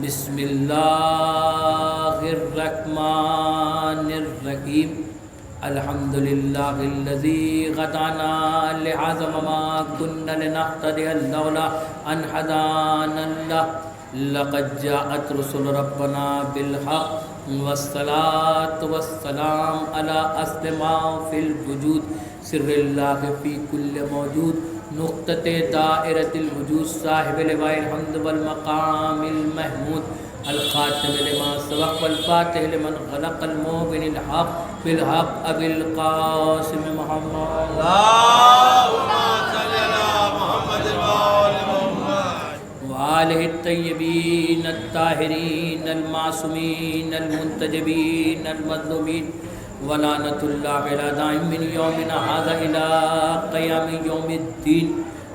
बिस्मिल्लाहिर्रहमानिर्रहीम। अल्हम्दुलिल्लाहिल्लज़ी गदाना लिहाज़ा वमा कुन्ना लिनहतदिया लौला अन हदानल्लाह। लक़द जाअत रुसुलु रब्बना बिलहक़ वस्सलातु वस्सलाम अला अस्li मा फ़िल वुजूद सिर्रिल्लाहि फ़ी कुल्लि मौजूद नुक़्तते दाइरतिल वुजूद साहिबिल लिवाइल हम्द वल मक़ामिल महमूद अल ख़ातिम लिमा सबक़ वल फ़ातिह लिमन ग़लक़ल मुबिनिल हक़ बिल हक़ अबिल क़ासिम मुहम्मद अल्लाहुम्मा सल्लि अला मुहम्मद व आलि मुहम्मद व आलिहि तय्यबीन अत्ताहिरीन अल मासूमीन अल मुंतजबीन अल मज़लूमीन वलानतुल्लाहि अला दाइम मिन यौमिना हाज़ा इला क़याम यौमिद्दीन।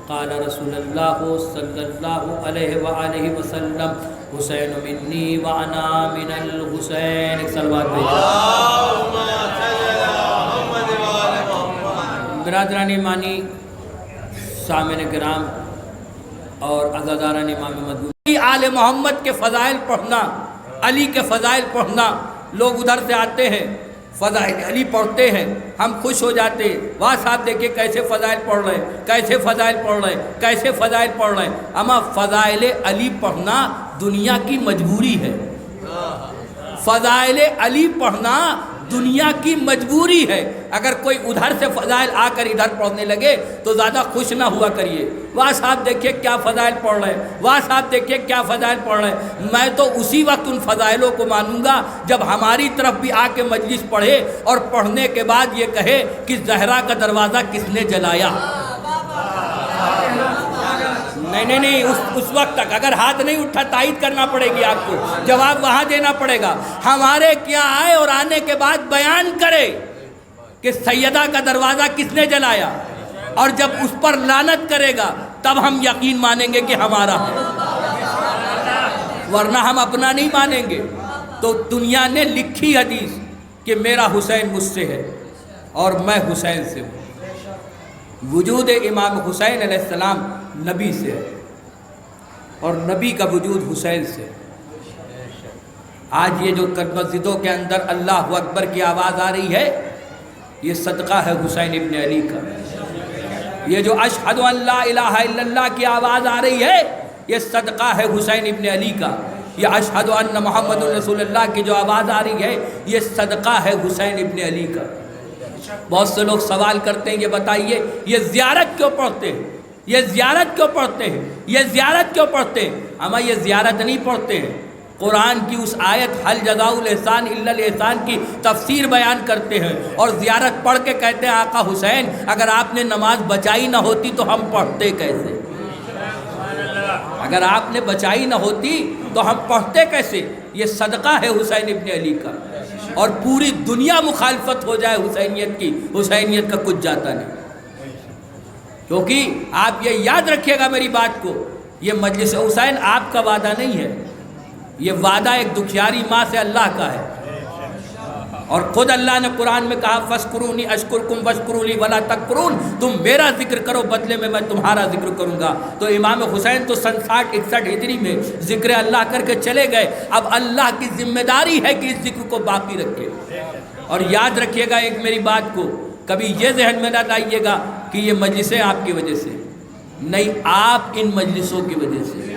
क़ाल रसूलुल्लाह सल्लल्लाहु अलैहि व आलिहि वसल्लम हुसैन मिन्नी व अना मिनल हुसैन। बिरादरान मानी, सामिन किराम और अज़ादारान इमाम मज़लूम, आले मोहम्मद के फ़ज़ाइल पढ़ना, अली के फ़ज़ाइल पढ़ना, लोग उधर से आते हैं फ़ज़ाइल अली पढ़ते हैं, हम खुश हो जाते हैं। वाह साहब देखिए कैसे फ़ज़ाइल पढ़ रहे हैं, कैसे फ़ज़ाइल पढ़ रहे हैं, कैसे फ़ज़ाइल पढ़ रहे हैं। अमा फ़ज़ाइल अली पढ़ना दुनिया की मजबूरी है। फ़ज़ाइल अली पढ़ना दुनिया की मजबूरी है। अगर कोई उधर से फ़ज़ाइल आकर इधर पढ़ने लगे तो ज़्यादा खुश ना हुआ करिए। वाह साहब देखिए क्या फ़ज़ाइल पढ़ रहे हैं, वाह साहब देखिए क्या फ़ज़ाइल पढ़ रहे हैं। मैं तो उसी वक्त उन फ़ज़ाइलों को मानूंगा जब हमारी तरफ भी आके मजलिस पढ़े और पढ़ने के बाद ये कहे कि ज़हरा का दरवाज़ा किसने जलाया। नहीं, उस वक्त तक अगर हाथ नहीं उठा तायद करना पड़ेगी, आपको जवाब वहाँ देना पड़ेगा। हमारे क्या आए और आने के बाद बयान करे कि सैयदा का दरवाज़ा किसने जलाया, और जब उस पर लानत करेगा तब हम यकीन मानेंगे कि हमारा है, वरना हम अपना नहीं मानेंगे। तो दुनिया ने लिखी हदीस कि मेरा हुसैन मुझसे है और मैं हुसैन से हूँ। वजूद इमाम हुसैन अलैहिस्सलाम नबी से है और नबी का वजूद हुसैन से। आज ये जो मस्जिदों के अंदर अल्लाह अकबर की आवाज़ आ रही है, ये सदका है हुसैन इब्न अली का। ये जो अशहदु अल्ला इलाहा इल्लल्लाह की आवाज़ आ रही है, ये सदका है हुसैन इब्न अली का। ये अशहदु अन्ना मुहम्मदुर रसूलुल्लाह की जो आवाज़ आ रही है, ये सदका है हुसैन इब्न अली का। बहुत से लोग सवाल करते हैं, ये बताइए ये ज़ियारत क्यों पढ़ते हैं, ये ज़ियारत क्यों पढ़ते हैं, ये ज़ियारत क्यों पढ़ते हैं। हम ये ज़ियारत नहीं पढ़ते हैं, कुरान की उस आयत हल जज़ाउल एहसान इल्लल एहसान की तफसीर बयान करते हैं और ज़ियारत पढ़ के कहते हैं आका हुसैन अगर आपने नमाज बचाई ना होती तो हम पढ़ते कैसे, अगर आपने बचाई ना होती तो हम पढ़ते कैसे। ये सदका है हुसैन इब्न अली का, और पूरी दुनिया मुखालफत हो जाए हुसैनियत की, हुसैनियत का कुछ जाता नहीं। क्योंकि आप ये याद रखिएगा मेरी बात को, ये मजलिस हुसैन आपका वादा नहीं है, ये वादा एक दुखियारी माँ से अल्लाह का है। और ख़ुद अल्लाह ने कुरान में कहा फ़स्कुरूनी अशकुरकुम वश्कुरूली वला तकफुरून, तुम मेरा जिक्र करो बदले में मैं तुम्हारा जिक्र करूँगा। तो इमाम हुसैन तो 60-61 हिजरी में जिक्र अल्लाह करके चले गए। अब अल्लाह की जिम्मेदारी है कि इस जिक्र को बाकी रखे। और याद रखिएगा एक मेरी बात को, कभी ये जहन में ना लाइएगा कि ये मजलिसें आपकी वजह से नहीं, आप इन मजलिसों की वजह से,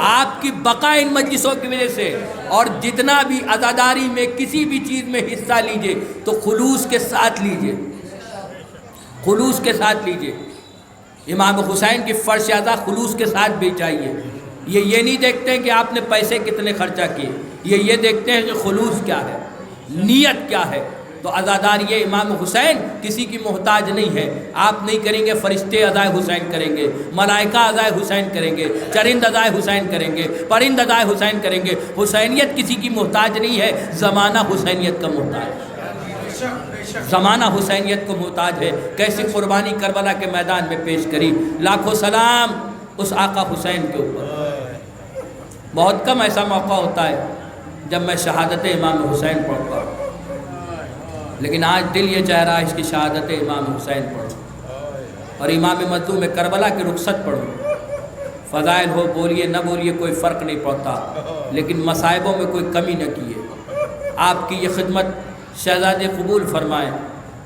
आपकी बका इन मजलिसों की वजह से। और जितना भी अज़ादारी में किसी भी चीज़ में हिस्सा लीजिए तो खुलूस के साथ लीजिए, खुलूस के साथ लीजिए। इमाम हुसैन की फ़र्श अज़ा खुलूस के साथ भी चाहिए। ये नहीं देखते हैं कि आपने पैसे कितने खर्चा किए, ये देखते हैं कि खुलूस क्या है, नीयत क्या है। तो अज़ादार ये इमाम हुसैन किसी की मोहताज नहीं है। आप नहीं करेंगे, फरिश्ते अज़ाए हुसैन करेंगे, मलाइका अज़ाए हुसैन करेंगे, चरिंद अज़ाए हुसैन करेंगे, परिंद अज़ाए हुसैन करेंगे। हुसैनियत किसी की मोहताज नहीं है, ज़माना हुसैनियत का मोहताज, ज़माना हुसैनियत को मोहताज है। कैसी कुर्बानी करबला के मैदान में पेश करी। लाखों सलाम उस आका हुसैन के ऊपर। बहुत कम ऐसा मौका होता है जब मैं शहादत इमाम हुसैन पढ़ता हूँ, लेकिन आज दिल ये चाह रहा है इसकी शहादत इमाम हुसैन पढ़ूँ और इमाम मज़लूम करबला की रुखसत पढ़ूँ। फ़ज़ाइल हो बोलिए न बोलिए कोई फ़र्क नहीं पड़ता, लेकिन मसाइबों में कोई कमी न किए। आपकी ये खिदमत शहज़ादे कबूल फरमाएँ।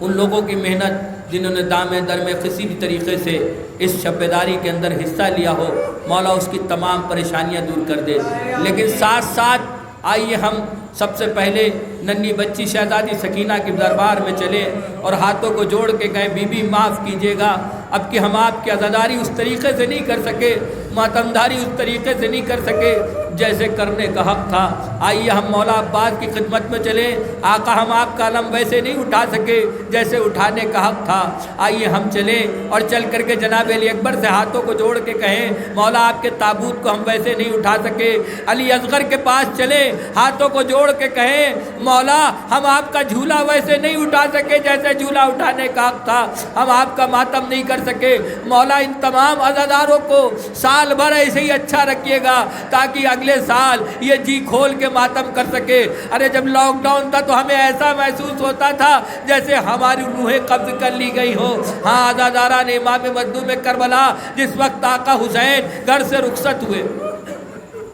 उन लोगों की मेहनत जिन्होंने दामे दर में किसी भी तरीक़े से इस शब्बेदारी के अंदर हिस्सा लिया हो, मौला उसकी तमाम परेशानियां दूर कर दे। लेकिन साथ साथ आइए हम सबसे पहले नन्ही बच्ची शहज़ादी सकीना के दरबार में चले और हाथों को जोड़ के कहें, बीबी माफ़ कीजिएगा, अब कि हम आपकी अज़ादारी उस तरीक़े से नहीं कर सके, मातमदारी उस तरीक़े से नहीं कर सके जैसे करने का हक़ था। आइए हम मौला अब्बास की खिदमत में चलें। आका हम आपका अलम वैसे नहीं उठा सके जैसे उठाने का हक़ था। आइए हम चलें और चल करके जनाब अली अकबर से हाथों को जोड़ के कहें, मौला आपके ताबूत को हम वैसे नहीं उठा सके। अली असगर के पास चलें, हाथों को जोड़ के कहें, मौला हम आपका झूला वैसे नहीं उठा सके जैसे झूला उठाने का हक़ था, हम आपका मातम नहीं कर सके। मौला इन तमाम अज़ादारों को साल भर ऐसे ही अच्छा रखिएगा ताकि अगले साल ये जी खोल के मातम कर सके। अरे जब लॉकडाउन था तो हमें ऐसा महसूस होता था जैसे हमारी रूहें कब्ज़ कर ली गई हो। हाँ, अज़ादारा ने इमाम मज़लूम करबला जिस वक्त आका हुसैन घर से रुखसत हुए,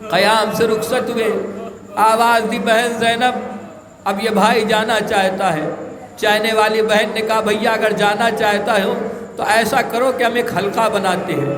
क़याम से रुखसत हुए, आवाज़ दी बहन ज़ैनब अब ये भाई जाना चाहता है। चाहने वाली बहन ने कहा, भैया अगर जाना चाहता हो तो ऐसा करो कि हम एक हल्का बनाते हैं,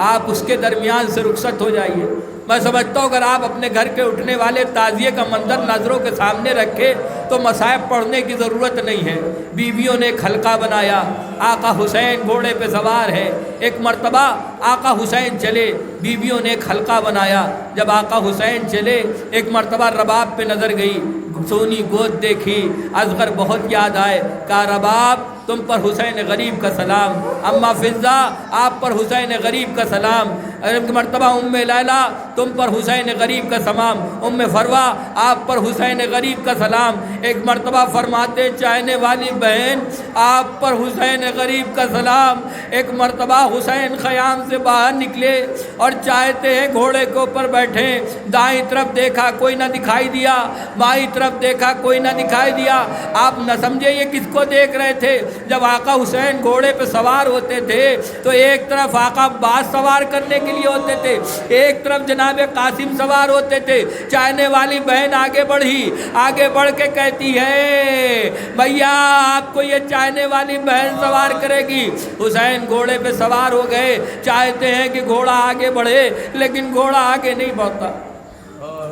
आप उसके दरमियान से रुखसत हो जाइए। मैं समझता हूँ अगर आप अपने घर के उठने वाले ताज़िए का मंजर नज़रों के सामने रखें तो मसाइब पढ़ने की ज़रूरत नहीं है। बीवियों ने एक हल्का बनाया, आका हुसैन घोड़े पे सवार है। एक मर्तबा आका हुसैन चले, बीवियों ने एक हल्का बनाया। जब आका हुसैन चले, एक मर्तबा रबाब पे नज़र गई, सोनी गोद देखी, असगर बहुत याद आए। कहा, रबाब तुम पर हुसैन गरीब का सलाम, अम्मा फिज़ा आप पर हुसैन गरीब का सलाम। एक मर्तबा उम्मे लैला तुम पर हुसैन गरीब का सलाम, उम्मे फरवा आप पर हुसैन गरीब का सलाम। एक मर्तबा फरमाते, चाहने वाली बहन आप पर हुसैन गरीब का सलाम। एक मर्तबा हुसैन ख़याम से बाहर निकले और चाहते हैं घोड़े के ऊपर बैठे। दाईं तरफ देखा कोई ना दिखाई दिया, बाईं तरफ देखा कोई ना दिखाई दिया। आप न समझे ये किसको देख रहे थे। जब आका हुसैन घोड़े पे सवार होते थे तो एक तरफ आका अब्बास सवार करने के लिए होते थे, एक तरफ जनाब कासिम सवार होते थे। चाहने वाली बहन आगे बढ़ी, आगे बढ़ के कहती है, भैया आपको ये चाहने वाली बहन सवार करेगी। हुसैन घोड़े पे सवार हो गए, चाहते हैं कि घोड़ा आगे बढ़े लेकिन घोड़ा आगे नहीं बढ़ता।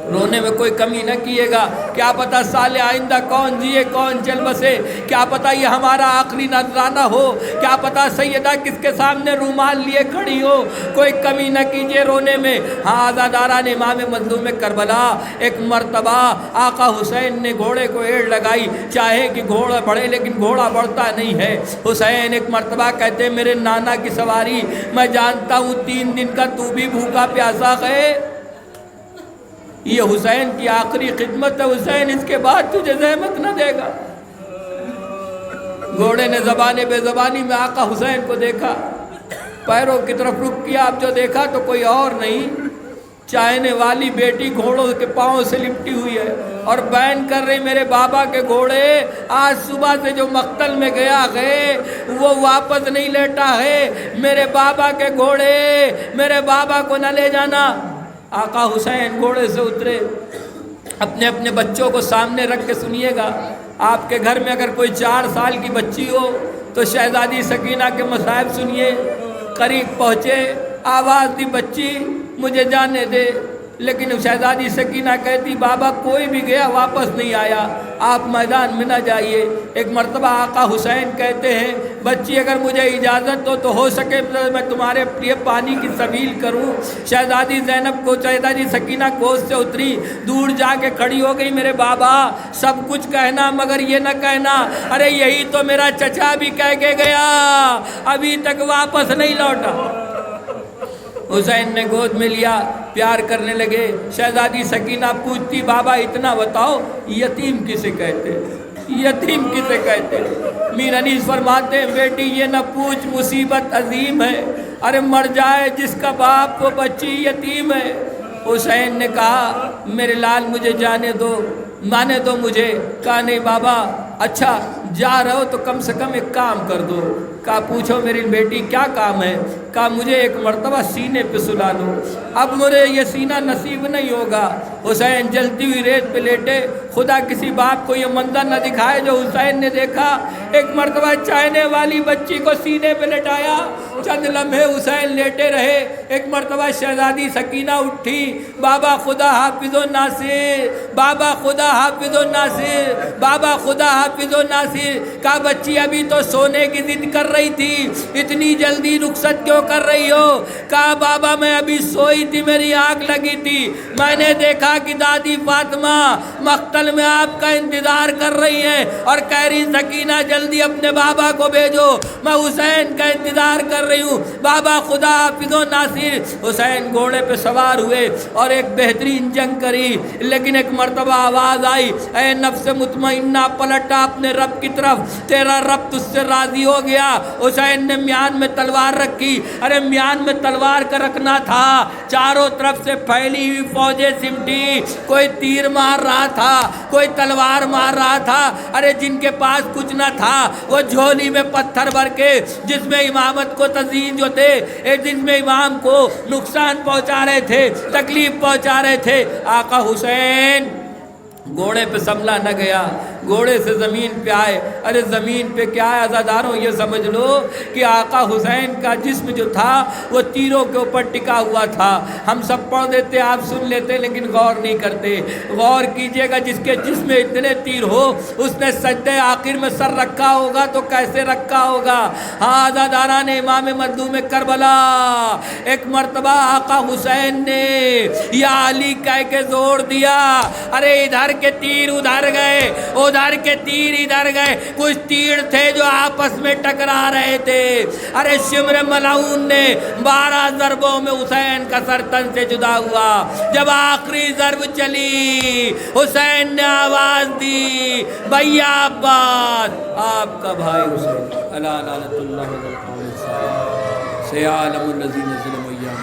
रोने में कोई कमी न कीजिएगा, क्या पता साले आइंदा कौन जिए कौन चल बसे, क्या पता ये हमारा आखिरी नजराना हो, क्या पता सैयदा किसके सामने रूमाल लिए खड़ी हो। कोई कमी न कीजिए रोने में। हाँ, आज़ादारा ने इमाम मज़लूम करबला एक मर्तबा आका हुसैन ने घोड़े को एड़ लगाई, चाहे कि घोड़ा बढ़े लेकिन घोड़ा बढ़ता नहीं है। हुसैन एक मर्तबा कहते, मेरे नाना की सवारी, मैं जानता हूँ 3 दिन का तू भी भूखा प्यासा है। ये हुसैन की आखिरी खिदमत है, हुसैन इसके बाद तुझे ज़हमत न देगा। घोड़े ने ज़बाने बेज़बानी में आका हुसैन को देखा, पैरों की तरफ रुख किया। अब जो देखा तो कोई और नहीं, चाहने वाली बेटी घोड़ों के पाँव से लिपटी हुई है और बैन कर रही, मेरे बाबा के घोड़े आज सुबह से जो मक्तल में गया है वो वापस नहीं लौटा है। मेरे बाबा के घोड़े, मेरे बाबा को न ले जाना। आका हुसैन घोड़े से उतरे, अपने अपने बच्चों को सामने रख के सुनिएगा। आपके घर में अगर कोई 4 साल की बच्ची हो तो शहज़ादी सकीना के मसाइब सुनिए। करीब पहुँचे, आवाज़ दी, बच्ची मुझे जाने दे। लेकिन शहज़ादी सकीना कहती, बाबा कोई भी गया वापस नहीं आया, आप मैदान में न जाइए। एक मर्तबा आका हुसैन कहते हैं, बच्ची अगर मुझे इजाज़त हो तो सके तो मैं तुम्हारे लिए पानी की सबील करूं। शहज़ादी ज़ैनब को, शहज़ादी सकीना गोद से उतरी, दूर जाके खड़ी हो गई, मेरे बाबा सब कुछ कहना मगर ये न कहना, अरे यही तो मेरा चचा भी कह के गया, अभी तक वापस नहीं लौटा। हुसैन ने गोद में लिया, प्यार करने लगे। शहज़ादी सकीना पूछती, बाबा इतना बताओ यतीम किसे कहते, यतीम किसे कहते। मीर अनीस फरमाते हैं, बेटी ये न पूछ मुसीबत अजीम है, अरे मर जाए जिसका बाप वो बच्ची यतीम है। हुसैन ने कहा, मेरे लाल मुझे जाने दो, माने दो मुझे। कहा नहीं बाबा, अच्छा जा रहे हो तो कम से कम एक काम कर दो। कहा पूछो मेरी बेटी क्या काम है? कहा मुझे एक मर्तबा सीने पे सुला लो। अब मुझे ये सीना नसीब नहीं होगा। हुसैन जलती हुई रेत पे लेटे। खुदा किसी बाप को ये मंजर न दिखाए जो हुसैन ने देखा। एक मर्तबा चाहने वाली बच्ची को सीने पे लेटाया। चंद लम्हे हुसैन लेटे रहे। एक मर्तबा शहजादी सकीना उठी, बाबा खुदा हाफिज़ो नासिर, बाबा खुदा हाफिज़ो नासिर, बाबा खुदा हाफिज़ो नासिर। कहा बच्ची अभी तो सोने की जिद कर रही थी, इतनी जल्दी रुखसत क्यों कर रही हो? कहा बाबा मैं अभी सोई थी, मेरी आँख लगी थी, मैंने देखा कि दादी फातिमा मख्तल में आपका इंतजार कर रही है और कह रही सकीना जल्दी अपने बाबा को भेजो, मैं हुसैन का इंतजार कर रही हूँ। बाबा खुदा हाफिज़ो नासिर हुसैन घोड़े पे सवार हुए और एक बेहतरीन जंग करी। लेकिन एक मर्तबा आवाज़ आई, ए नफ्स मुतमइन्ना पलटा अपने रब की तरफ, तेरा रब तुझसे राजी हो गया। हुसैन ने म्यान में तलवार रखी। अरे म्यान में तलवार का रखना था, चारों तरफ से फैली हुई फौजें सिमटी, कोई तीर मार रहा था, कोई तलवार मार रहा था। अरे जिनके पास कुछ न था वो झोली में पत्थर भर के, जिसमें इमामत को तज़ीन जो थे, जिसमें इमाम को नुकसान पहुंचा रहे थे, तकलीफ पहुंचा रहे थे। आका हुसैन घोड़े पे संभला न गया, घोड़े से ज़मीन पे आए। अरे ज़मीन पे क्या है अज़ादारों, ये समझ लो कि आका हुसैन का जिस्म जो था वो तीरों के ऊपर टिका हुआ था। हम सब पढ़ देते, आप सुन लेते, लेकिन गौर नहीं करते। गौर कीजिएगा, जिसके जिस्म में इतने तीर हो उसने सजदे आखिर में सर रखा होगा तो कैसे रखा होगा। हाँ अज़ादारा ने इमाम मज़लूम करबला एक मर्तबा आका हुसैन ने या अली कह के जोर दिया। अरे इधर के तीर उधर गए, उधर के तीर इधर गए। कुछ तीर थे जो आपस में टकरा रहे थे। अरे शिमर मलाउन ने 12 ज़रबों में हुसैन का सर तन से जुदा हुआ। जब आखिरी ज़रब चली, हुसैन ने आवाज़ दी, भैया अब्बास, आपका भाई हुसैन अला लानतुल्लाह से आलमुल लज़ीन ज़लमैया।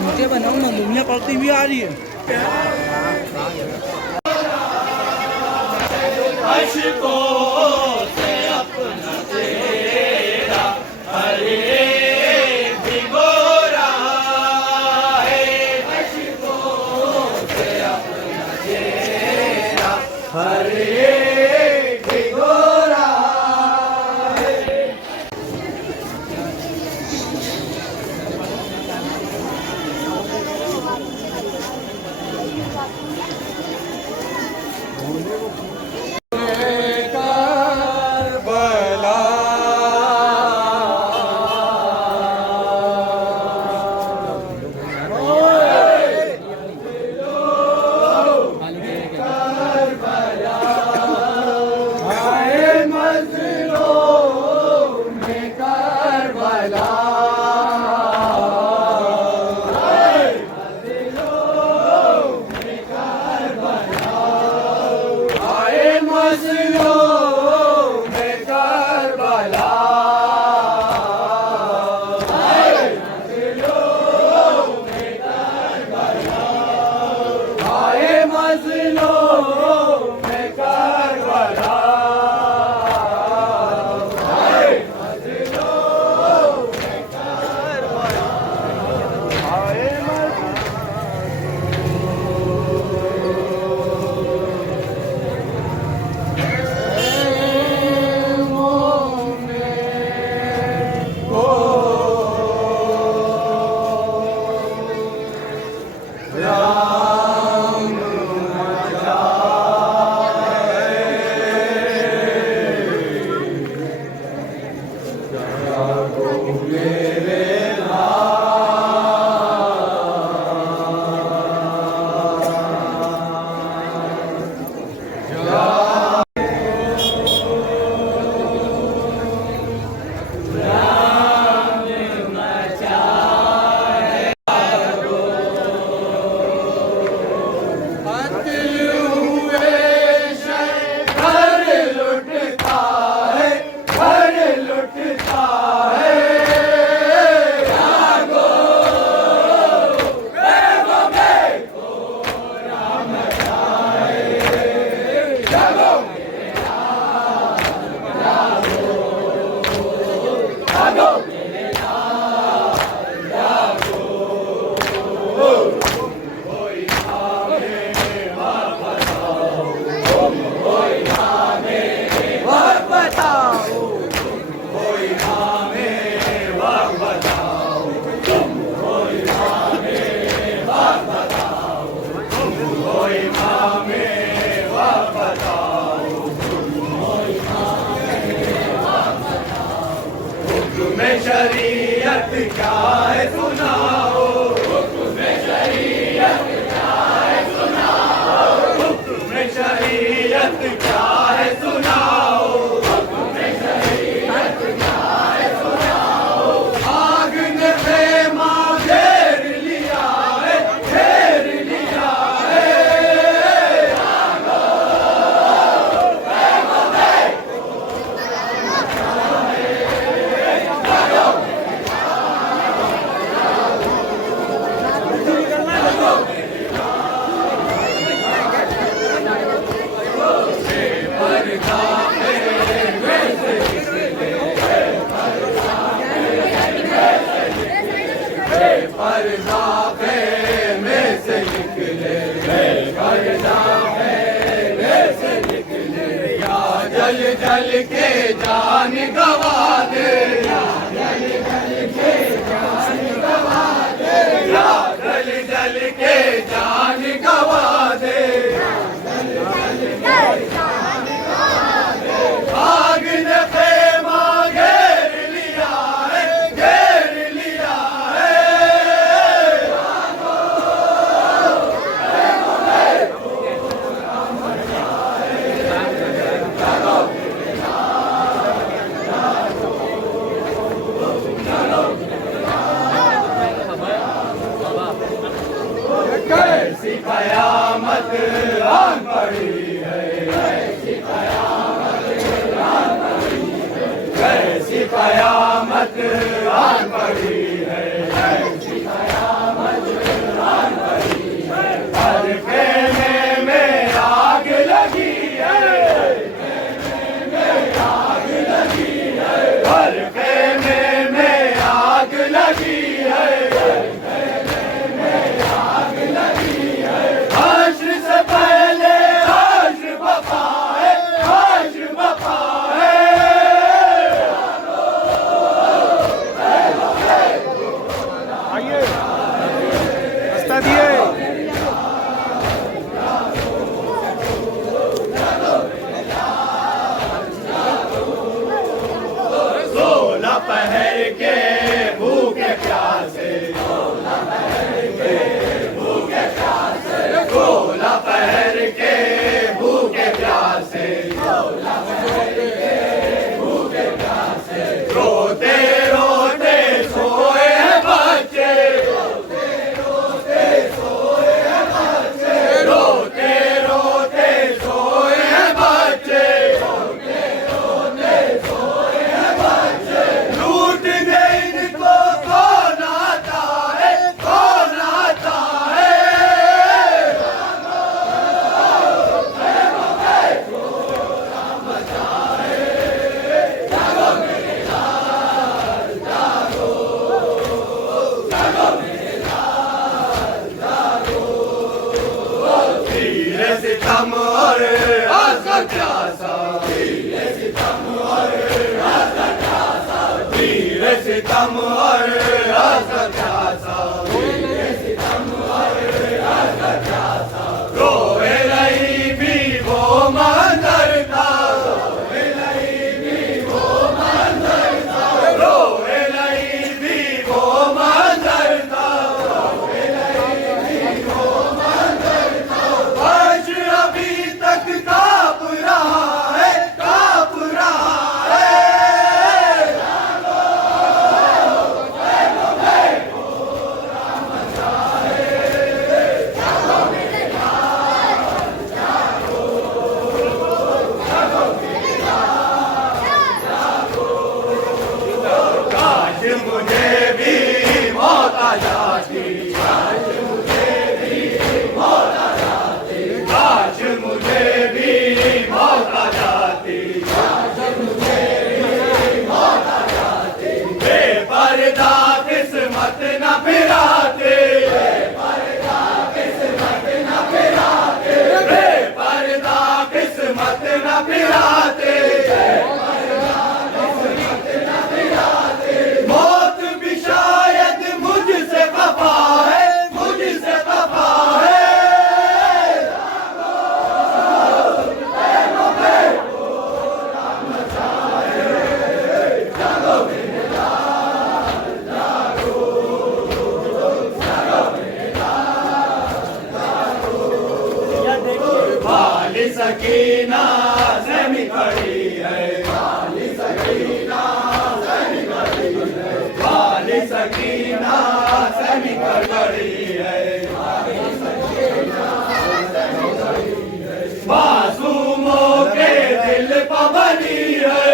मुझे बनाओ ना, दुनिया पड़ती भी आ रही है। शरीयत क्या है सुनाओ, हुक्म शरीयत क्या है सुनाओ, हुक्म शरीयत क्या है सुनाओ, हुक्म शरीयत क्या है सुनाओ। आग ने खेमा घेर लिया है, घेर लिया है। पर्दा खेमे से निकले, पर्दा खेमे से निकले, या जल जल के जान गवा दे, या जल जल के जान गवा दे, या जल जल के जान गवा दे। आग ने खेमा घेर लिया है, घेर लिया है। कैसी कयामत आन पड़ी है, कैसी कयामत आन पड़ी है, कैसी कयामत आन पड़ी है, कैसी कयामत आन पड़ी है। हर खेमे में आग लगी है, आग लगी है, हर खेमे में आग लगी है, हश्र से पहले हश्र बपा है, हश्र बपा है। आइए रास्ता दिए। सोलह पहर के भूखे प्यासे, सोलह पहर के भूखे प्यासे, सोलह पहर के भूखे प्यासे, सोलह पहर के भूखे प्यासे। रोते रोते सोए हैं बच्चे, रोते रोते सोए हैं बच्चे, रोते रोते सोए हैं बच्चे, रोते रोते सोए हैं बच्चे। लूट दे इनको कौन आता है, कौन आता है। धीरे सितम और आसा प्यासा, धीरे सितम और आसा प्यासा, धीरे सितम और आसा प्यासा, धीरे सितम और आसा प्यासा। रोए रही भी वो मंजर था, रोए रही भी वो मंजर था, रोए रही भी वो मंजर था, रोए रही भी वो मंजर था। अर्श अभी तक कांप रहा है, कांप रहा है। काश मुझे भी मौत आ जाती, काश मुझे भी मौत आ जाती, काश मुझे भी मौत आ जाती, काश मुझे भी मौत आ जाती। बेपर्दा किस्मत न फिराते, बेपर्दा किस्मत न फिराते, बेपर्दा किस्मत न फिराते। मौत भी शायद मुझसे खफा है, मुझसे खफा है। सकीना सही गड़ी है, मासूमों के दिल पबनी है,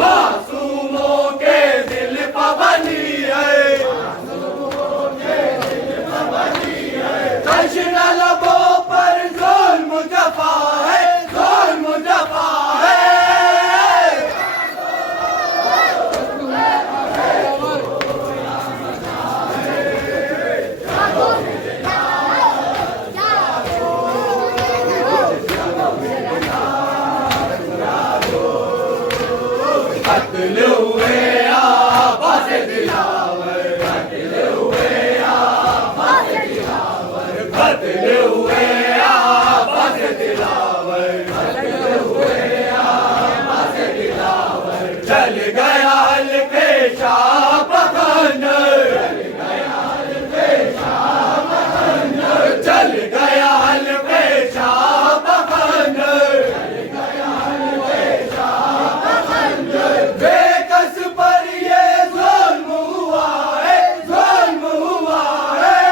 मासूमों के दिल पबनी है, जश्न लबों पर जुल्म जफा है, जुल्म जफा है। कत्ल हुए आबाद दिलावर, कत्ल हुए आबाद दिलावर, कत्ल हुए आबाद दिलावर, कत्ल हुए आबाद दिलावर। चल गया हल्के शाह खंजर, चल गया हल्के शाह खंजर, बेकस पर ये जुल्म हुआ है, जुल्म हुआ है।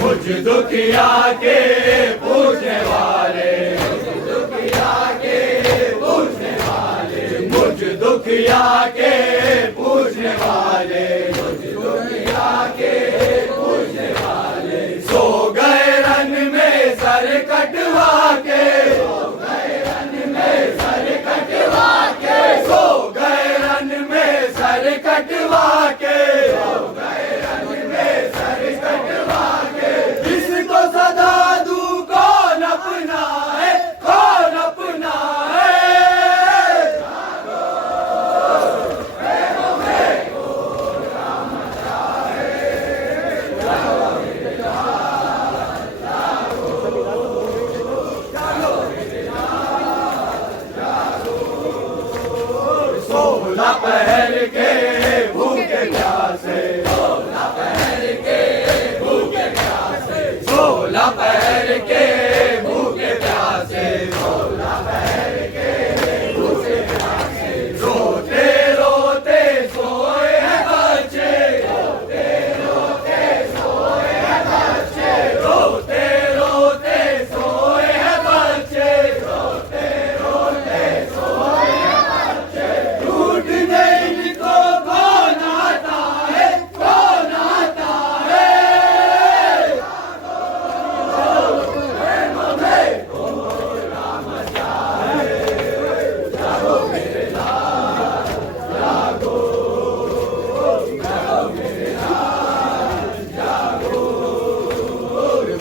मुझ दुखिया के पूछने वाले, मुझ दुखिया के पूछने वाले, मुझ दुखिया के पूछने वाले, मुझ दुखिया के पूछने वाले। सो गए रन में सर कटवा के, सो गए रन में सर कटवा के, सो गए रन में सर कटवा के, सो गए रन में सर कटवा के। इसको सदा दूं कौन अपना है, कौन अपना है। सोलह पहर के भूखे प्यासे, सोलह पहर के भूखे प्यासे, सोलह पहर के भूखे प्यासे, सोलह पहर के भूखे प्यासे। रोते रोते सोए हैं बच्चे, रोते रोते सोए हैं बच्चे, रोते रोते सोए हैं बच्चे, रोते रोते सोए हैं बच्चे। ढूंढने इनको कौन आता है, कौन आता है।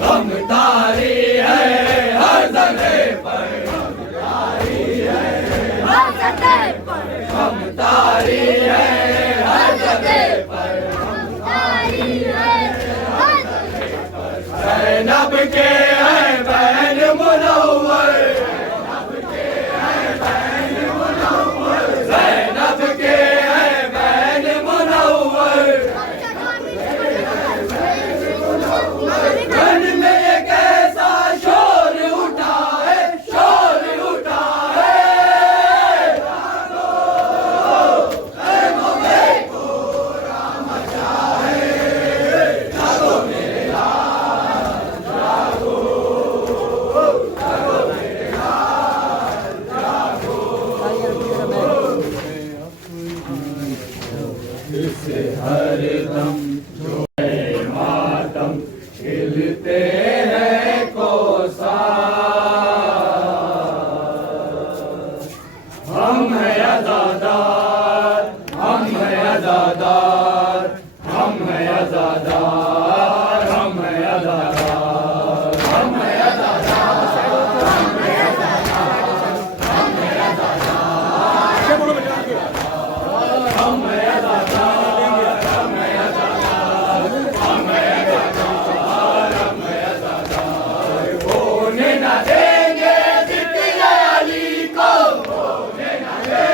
हम तारी है हर जगह पर, हम तारी है हर जगह पर, हम तारी है हर जगह पर, हम तारी है हर जगह पर। ज़ैनब के हैं बहन मुनव्वर, ज़ैनब के हैं बहन मुनव्वर, ज़ैनब के हैं बहन मुनव्वर। मन में एक ऐसा शोर उठा है, शोर उठा है। हरदम जो मातम खिलते हैं कोसा, हम हैं आज़ादार, हम हैं आज़ादार, हम हैं आज़ादार, हम हैं आज़ादार, हम हैं आज़ादार, हम हैं आज़ादार, हम हैं आज़ादार, हम हैं आज़ादार। होने न देंगे जिक्र अली को, होने न देंगे।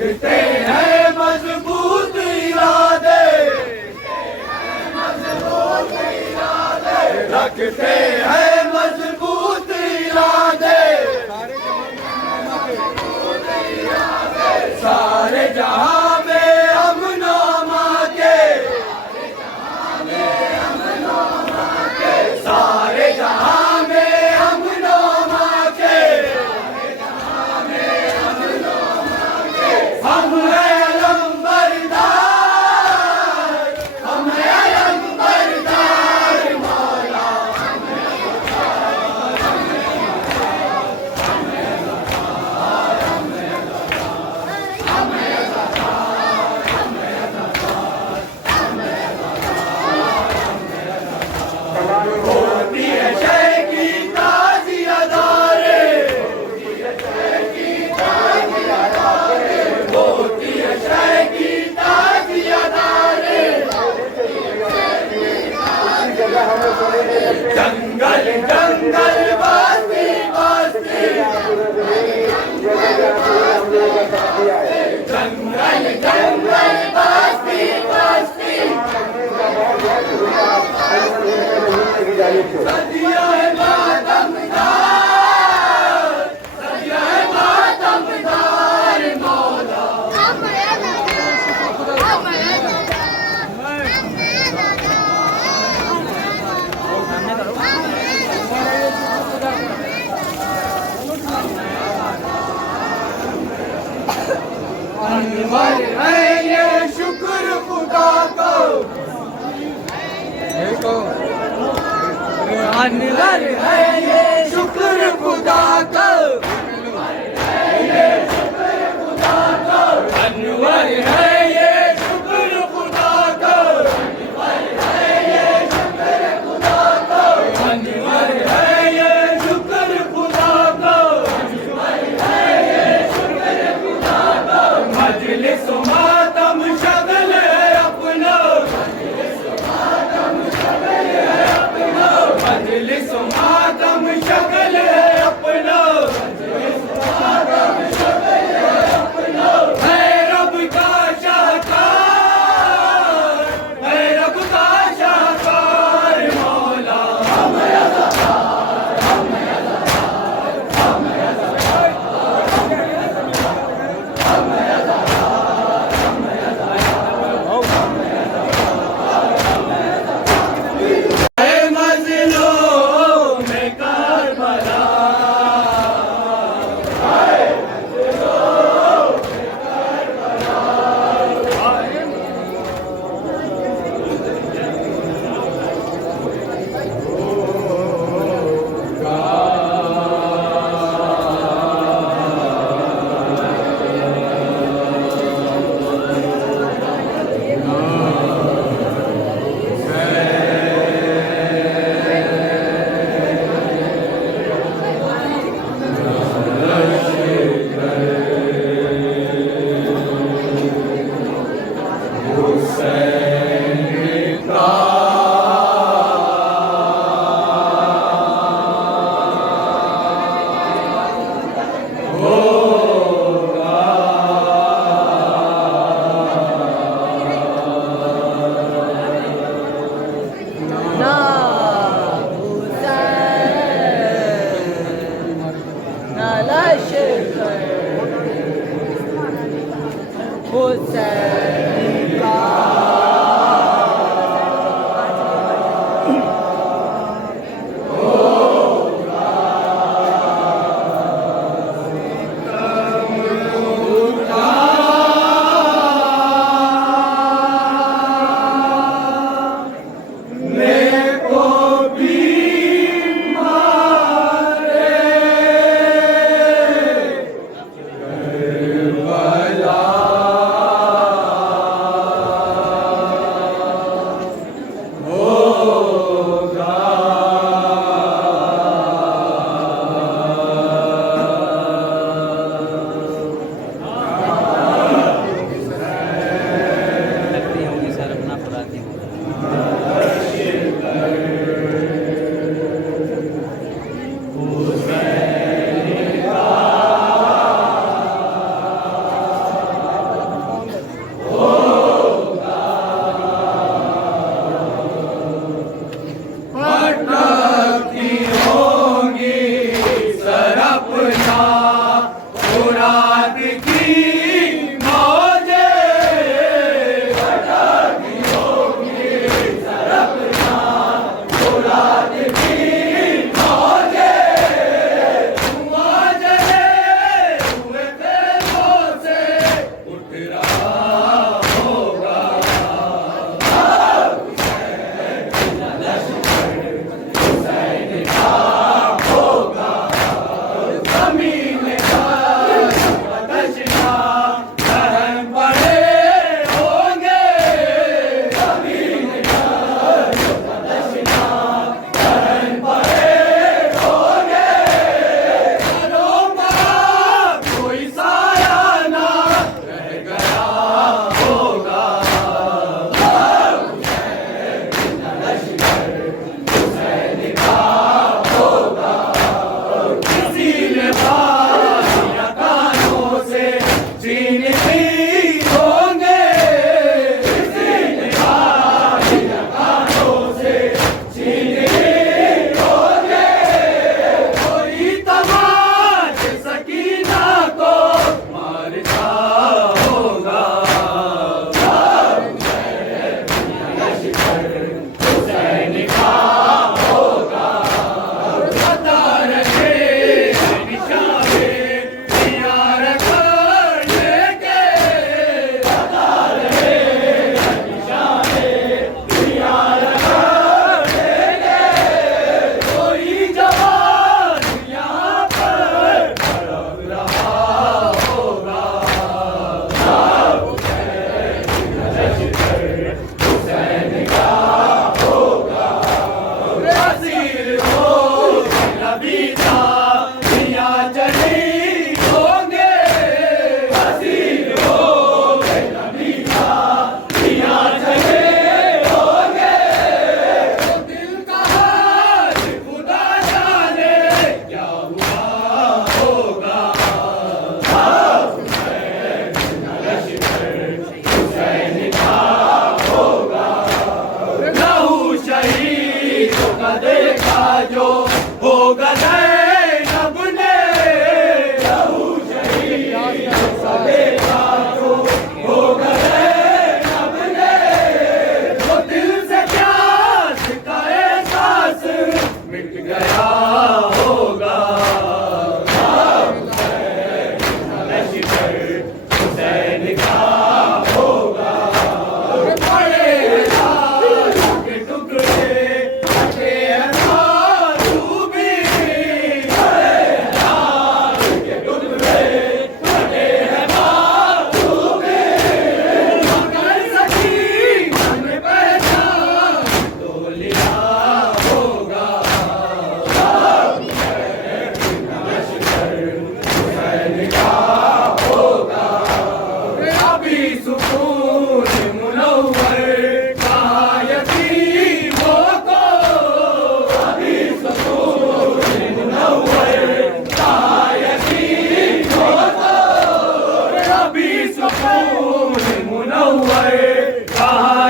रखते हैं मजबूत इरादे, रखते हैं मजबूत इरादे, सारे जहां में अमन अमान के, सारे जहां में अमन अमान के, हम हैं अलंबरदार, हम हैं अलंबरदार मौला, होती है शय की ताज़ियादारे, होती है शय की ताज़ियादारे, जंगल जंगल बस्ती बस्ती, जंगल जंगल बस्ती बस्ती, सदिया है मातमदार, सदिया है मातमदार मौला, अनवर है ये शुक्र खुदा को, अनवर है ये शुक्र खुदा को, अनवर है ये शुक्र खुदा को, अनवर है ये शुक्र खुदा को, मजलिस मातम शगल है अपना, मजलिस मातम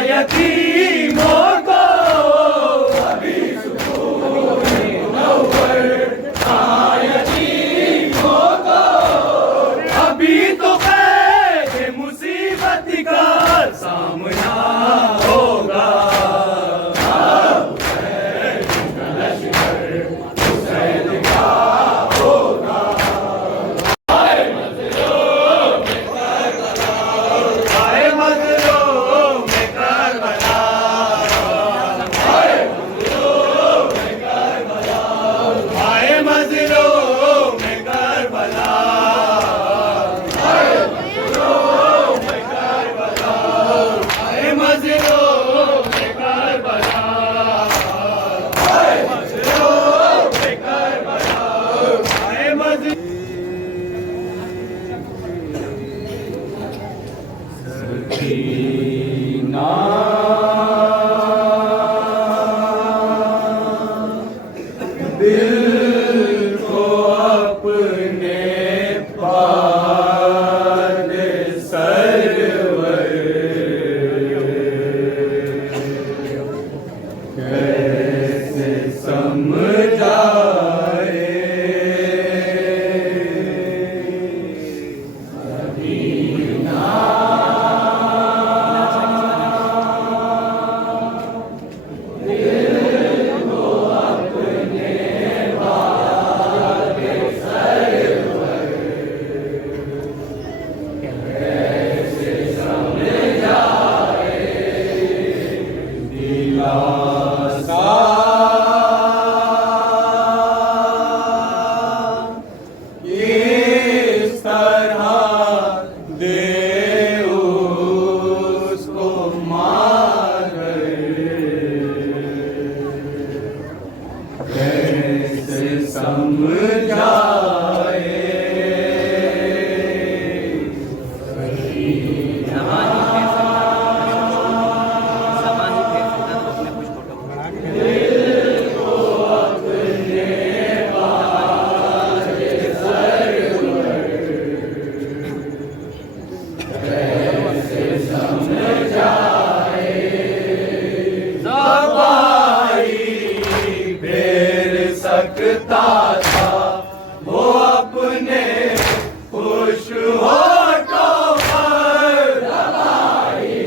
यतीमों को अभी सुकून मुनव्वर, कहाँ यतीमों को अभी तो कैद मुसीबत का सामना होगा। दिल को अपने पाद सरवर कैसे समझाए, इस तरह दे उसको मार कैसे समझाए। सकता था वो अपने खुश होठों पर दवाई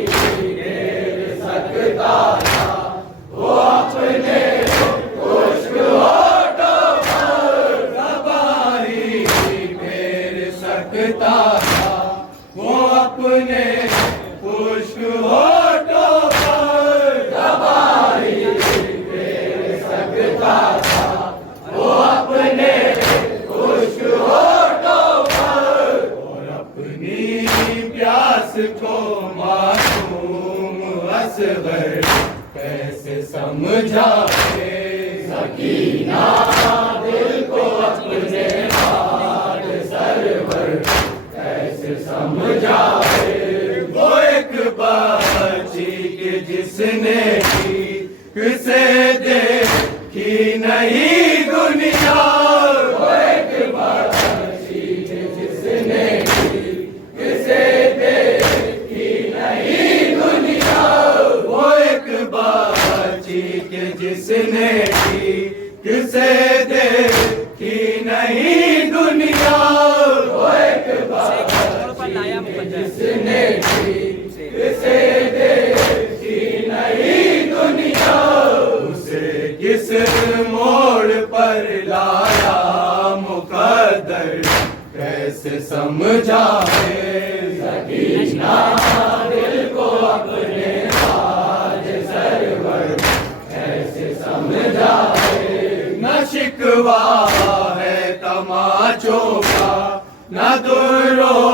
गिर सकता था, वो अपने खुश होठों पर दवाई गिर सकता था, वो अपने खुश होठों पर दवाई गिर सकता था, अपने खुश होठों पर और अपनी प्यास को मासूम असगर कैसे समझाए। सकीना दिल को अपने पाद सरवर कैसे समझाए। वो एक बच्ची के जिसने की किसे देखी नहीं दुनिया, वो एक बच्ची जिसने किसे देखी नहीं दुनिया, वो एक बच्ची के जिसने किसे देखी नहीं दुनिया, वो एक बच्ची जिसने किसे देखी नहीं दुनिया, उसे किस मोड़ पर लाया मुकद्दर कैसे समझाए। सकीना दिल को अपने पाद सरवर कैसे समझाए। न शिकवा है तमाचों का, न दुर्रों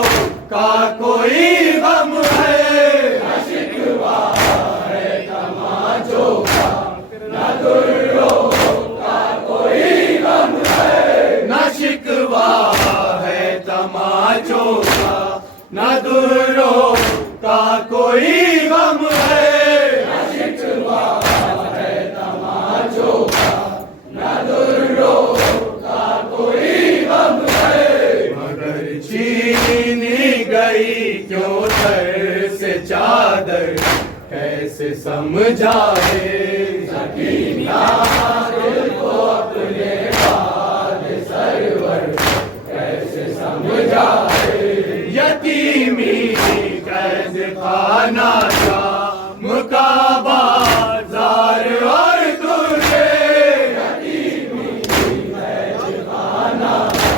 का कोई गम है। न शिकवा है तमाचों का, न दुर्रों का कोई गम है। न शिकवा है तमाचों का, न दुर्रों का कोई गम है। न शिकवा है तमाचों का, न दुर्रों का कोई गम है। मगर छीनी गई क्यों कैसे समझाए सकीना दिल को अपने बाद सरवर कैसे समझाए यतीमी कैद खाना था मुकाबा जार और दुर्गे यतीमी कैद खाना था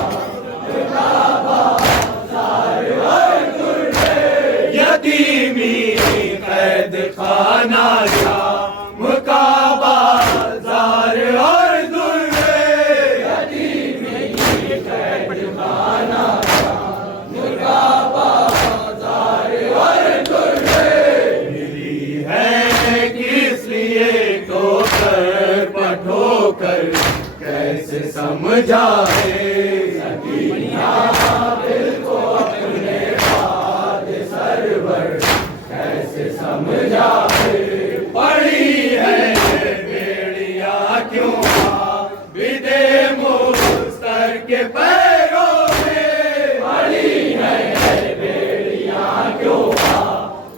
मुकाबा जार और दुर्गे यतीमी कैद खाना था मुकाबा जार और दुर्गे यतीमी कैद खाना था मुकाबा जार और दुर्गे मिली है किस लिए ठोकर पठोकर कैसे समझाए सकीना दिल को अपने बाद सरवर कैसे समझाए पड़ी है बेड़िया क्यों विदे मुस्तर के पैरों में पड़ी है बेड़िया क्यों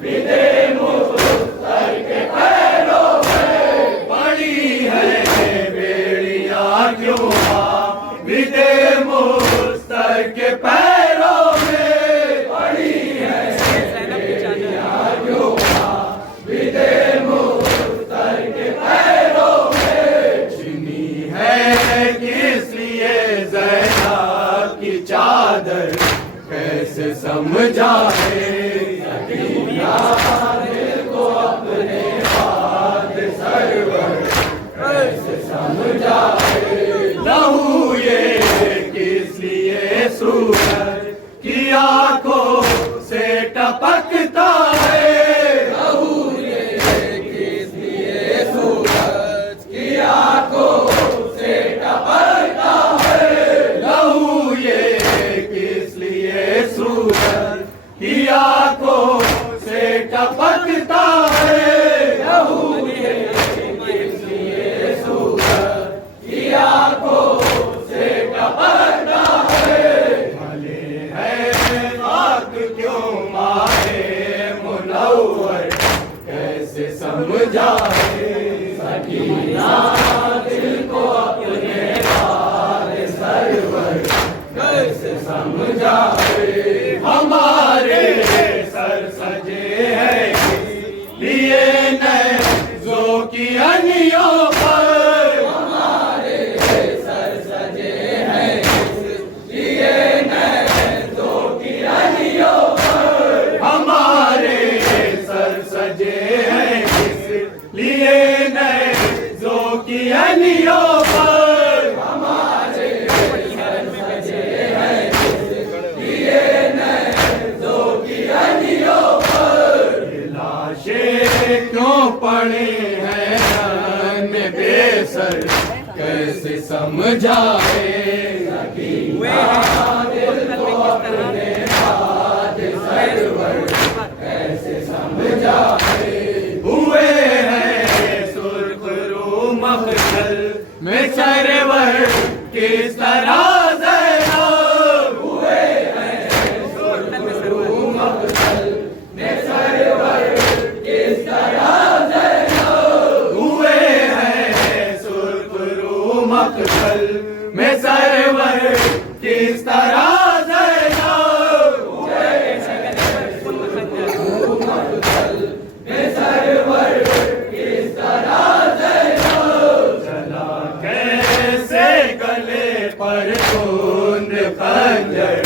विदे मुस्तर के पैरों में पड़ी है बेड़िया क्यों विदे मुस्तर के पैरों में पड़ी है बेड़िया क्यों विदे मुस्तर के पैरों में चुनी है किस लिए ज़ैनब की चादर कैसे समझाए सकीना दिल को अपने बाद सरवर कैसे समझाए लहू ये किस लिए सूरज की आंखों से टपकता है लहू ये किस लिए सूरज की आंखों से टपकता है लहू ये किस लिए सूरज की आंखों से टपकता है लहू ये किस लिए सूरज की आंखों से टपकता है भले है आग क्यों मारे मुनव्वर कैसे समझाए सकीना दिल को अपने बाद सरवर कैसे समझाए हमारे सर सजे हैं लिए नैज़ों की अनियों पर हमारे सर सजे हैं लिए नैज़ों की अनियों पर हमारे सर सजे हैं लिए नैज़ों की अनियों पर हमारे सर सजे हैं लिए नैज़ों की अनियों पर लाशें क्यों पड़े हैं रन में बेसर कैसे समझाए सकीना दिल को अपने बाद सरवर कैसे समझाए हुए हैं सुर्खरू मखमल में सरवर किस तरह ज़ैनब हुए हैं सुर्खरू मखमल में सरवर किस तरह ज़ैनब हुए हैं सुर्खरू मखमल में सरवर किस तरह ज़ैनब हुए हैं सुर्खरू मखमल में सरवर किस तरह ज़ैनब चला कैसे गले पर खून खंजर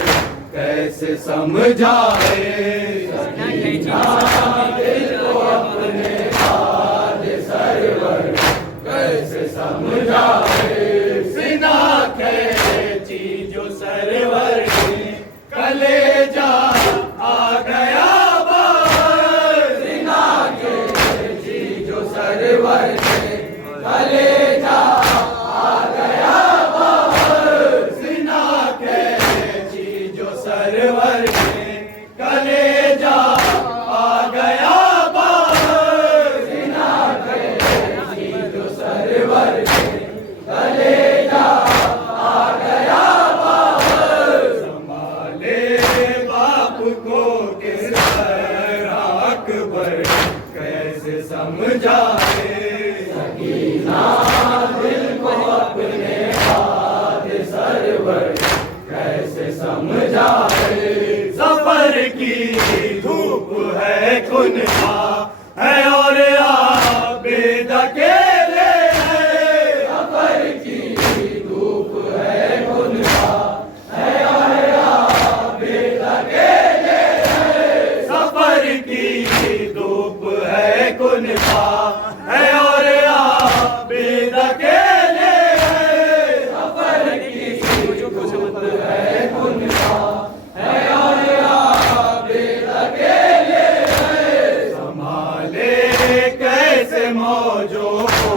कैसे समझाए सकीना दिल को अपने बाद सरवर कैसे समझाए सीना खींची जो सरवर ने कलेजा आ गया बाहर सीना खींची जो सरवर ने कलेजा आ गया बाहर सीना खींची जो सरवर ने कलेजा आ गया बाहर सीना खींची जो सरवर ने कलेजा आ गया बाहर संभाले बाप को किस तरह अकबर कैसे समझाए सकीना दिल को अपने हाथ सरवर कैसे समझाए। सफर की धूप है कुनहा है और आबिद अकेले हैं। सफर की धूप है कुनहा है और आबिद अकेले हैं। सफर की धूप है कुनहा है और आबिद अकेले हैं। सफर की धूप है कुनहा है और आबिद अकेले हैं। संभाले कैसे मौजों को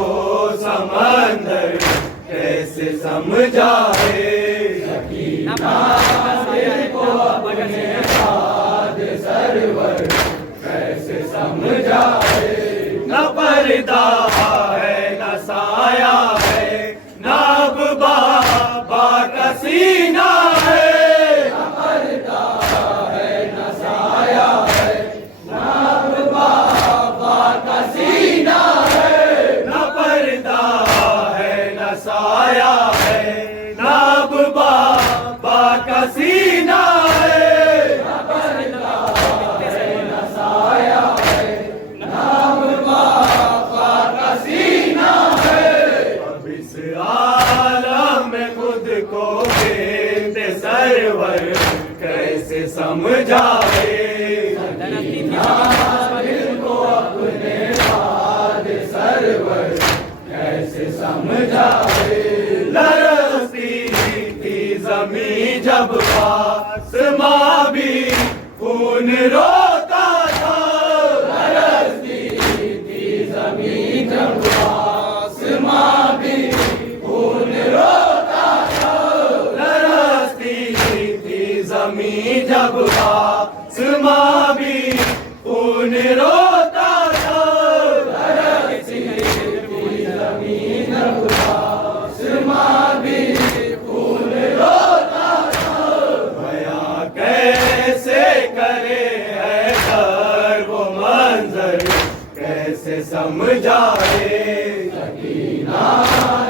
समंदर कैसे समझाए। सकीना दिल को अपने हाथ सरवर कैसे समझाए। न पर्दा है न साया है न बाबा का सीना है। न पर्दा है न साया है न बाबा का सीना है। न पर्दा है न साया है न बाबा का सीना है। न पर्दा है न साया है न बाबा का सीना है। अब इस आलम में खुद को बेंदे सरवर कैसे समझाए। सकीना दिल को अपने हाथ सरवर कैसे समझाए। लरजती थी जमी जब आसमां भी खून रोता था। लरजती थी जमी जब आसमां भी खून रोता था। लरजती थी जमी जब आसमां भी खून रोता था। लरजती थी जमी जब आसमां भी खून रोता था। बयां कैसे करे है कर वो मंजर कैसे समझाए। सकीना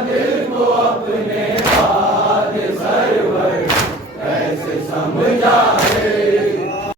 दिल को अपने हाथ सरवर कैसे समझाए।